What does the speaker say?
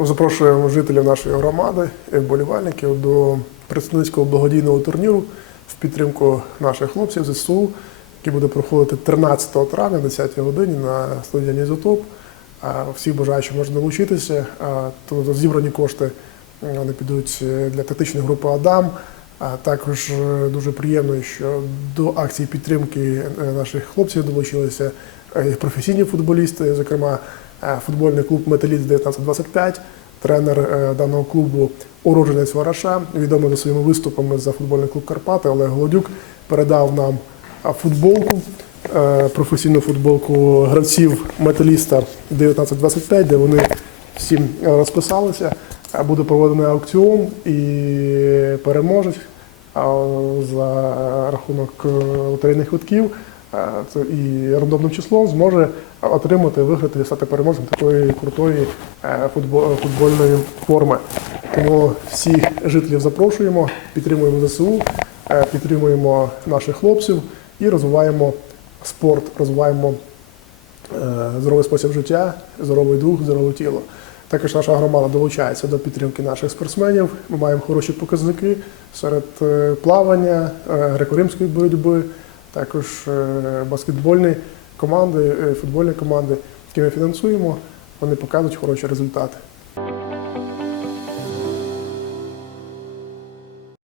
Запрошуємо жителів нашої громади, і вболівальників до представницького благодійного турніру в підтримку наших хлопців ЗСУ, який буде проходити 13 травня, 10 годині на стадіоні Ізотоп. Всі бажаючі можуть долучитися. То зібрані кошти вони підуть е, для тактичної групи Адам. А також е, дуже приємно, що до акції підтримки е, наших хлопців долучилися е, професійні футболісти, зокрема футбольний клуб Металіст 1925, тренер даного клубу уродженець Вараша, відомий за своїми виступами за футбольний клуб Карпати Олег Голодюк, передав нам футболку, професійну футболку гравців металіста 1925, де вони всім розписалися. Буде проведений аукціон і переможець за рахунок е, лотерейних квитків е, і рандомним числом зможе отримати, виграти стати переможцем такої крутої е, футбольної форми. Тому всіх жителів запрошуємо, підтримуємо ЗСУ, підтримуємо наших хлопців і розвиваємо спорт, розвиваємо здоровий спосіб життя, здоровий дух, здорове тіло. Також наша громада долучається до підтримки наших спортсменів. Ми маємо хороші показники серед е, плавання, е, греко-римської боротьби, також е, баскетбольні команди, футбольні команди, які ми фінансуємо. Вони показують хороші результати.